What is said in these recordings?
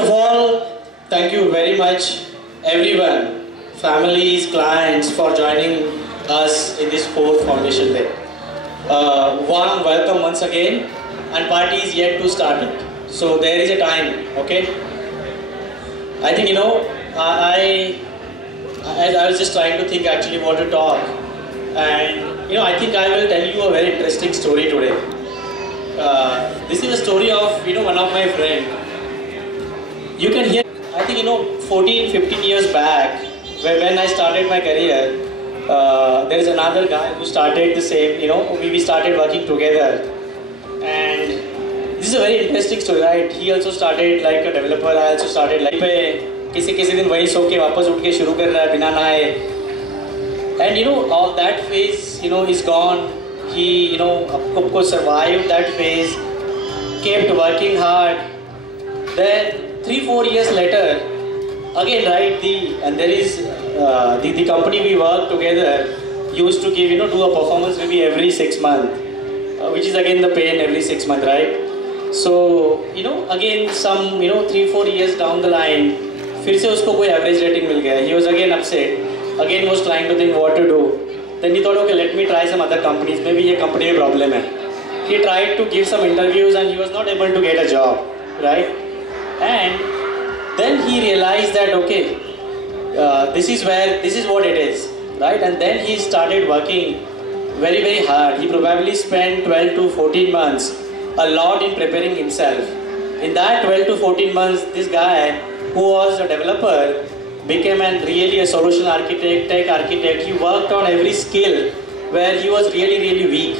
First of all, thank you very much everyone, families, clients for joining us in this 4th Foundation Day. Warm welcome once again, and party is yet to start it. So there is a time, okay? I think I was just trying to think actually what to talk, and I think I will tell you a very interesting story today. This is a story of one of my friend. You can hear, I think 14-15 years back when I started my career, there is another guy who started the same, we started working together, and this is a very interesting story, right? He also started like a developer, I also started like किसी दिन वही सो के वापस उठ के शुरू कर रहा है बिना नहाए, and all that phase is gone. He of course survived that phase, kept working hard. Then 3-4 years later, again, right, there is the company we work together used to give do a performance review every 6 months, which is again the pain every 6 months, right? So again some 3-4 years down the line, फिर से उसको कोई average rating मिल गया. He was again upset. Again was trying to think what to do. Then he thought, okay, let me try some other companies. Maybe ये company में problem है. He tried to give some interviews and he was not able to get a job, right? And then he realized that okay, this is what it is, right? And then he started working very, very hard. He probably spent 12 to 14 months, a lot in preparing himself. In that 12 to 14 months, this guy who was a developer became really a solution architect, tech architect. He worked on every skill where he was really, really weak.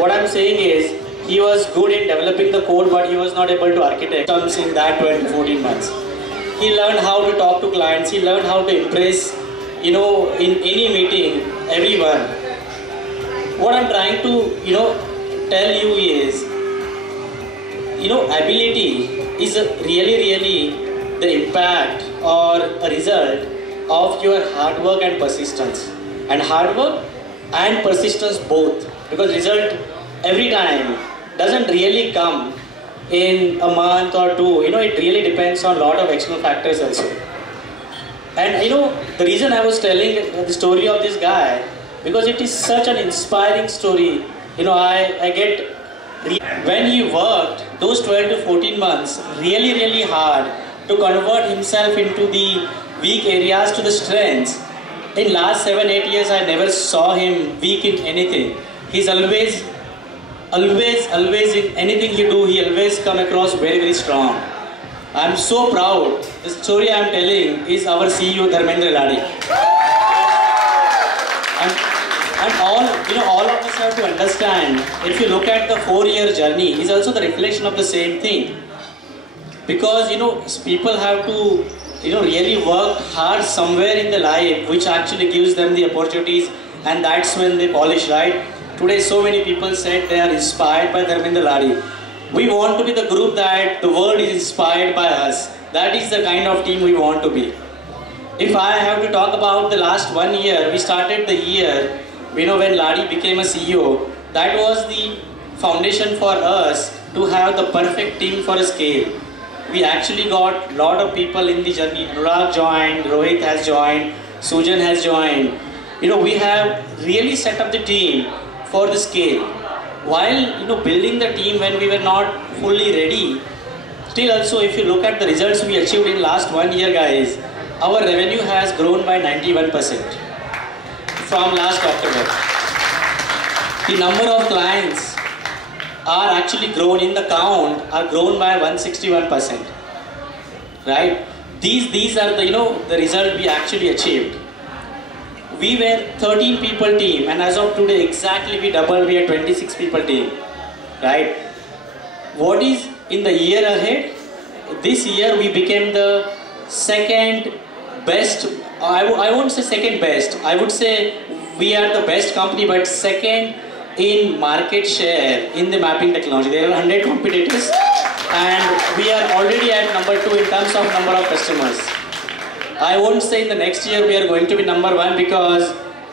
What I'm saying is, he was good in developing the code, but he was not able to architect in that 12 to 14 months. He learned how to talk to clients. He learned how to impress, in any meeting, everyone. What I'm trying to, tell you is, ability is really, really the impact or a result of your hard work and persistence. And hard work and persistence both, because result every time doesn't really come in a month or two. It really depends on a lot of external factors also. And the reason I was telling the story of this guy, because it is such an inspiring story. I get, when he worked those 12 to 14 months really, really hard to convert himself into the weak areas to the strengths. In last 7-8 years, I never saw him weak in anything. He's always in anything he do, he always come across very, very strong. I'm so proud. The story I'm telling is our CEO Dharmendra Ladi. And all of us have to understand, if you look at the 4-year journey, is also the reflection of the same thing. Because people have to really work hard somewhere in the life which actually gives them the opportunities, and that's when they polish, right? Today so many people said they are inspired by Dharmendra Ladi. We want to be the group that the world is inspired by us. That is the kind of team we want to be. If I have to talk about the last 1 year, we started the year when Ladi became a CEO. That was the foundation for us to have the perfect team for a scale. We actually got a lot of people in the journey. Anurag joined, Rohit has joined, Sujan has joined. We have really set up the team for the scale. While building the team when we were not fully ready, still also if you look at the results we achieved in last 1 year, guys, our revenue has grown by 91% from last October. The number of clients are actually grown in the count, are grown by 161%, right? These are the result we actually achieved. We were 13 people team, and as of today exactly we doubled, we are 26 people team, right? What is in the year ahead? This year we became the second best, I won't say second best, I would say we are the best company, but second in market share in the mapping technology. There are 100 competitors and we are already at number 2 in terms of number of customers. I won't say in the next year we are going to be number 1, because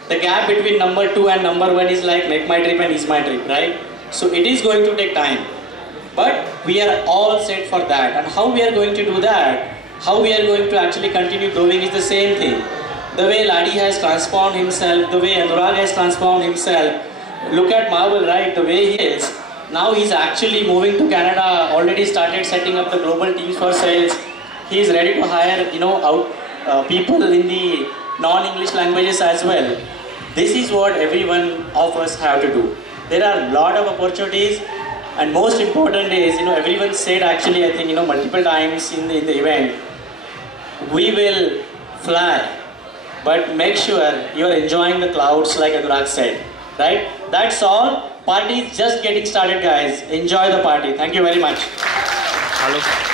the gap between number 2 and number 1 is like make my trip and is my trip, right? So it is going to take time. But we are all set for that. And how we are going to do that, how we are going to actually continue growing is the same thing. The way Ladi has transformed himself, the way Anurag has transformed himself. Look at Marvel, right? The way he is. Now he's actually moving to Canada, already started setting up the global teams for sales. He is ready to hire, people in the non-English languages as well. This is what every one of us have to do. There are a lot of opportunities, and most important is, everyone said actually, I think, multiple times in the event, we will fly, but make sure you are enjoying the clouds like Anurag said, right? That's all. Party is just getting started, guys. Enjoy the party. Thank you very much. Hello.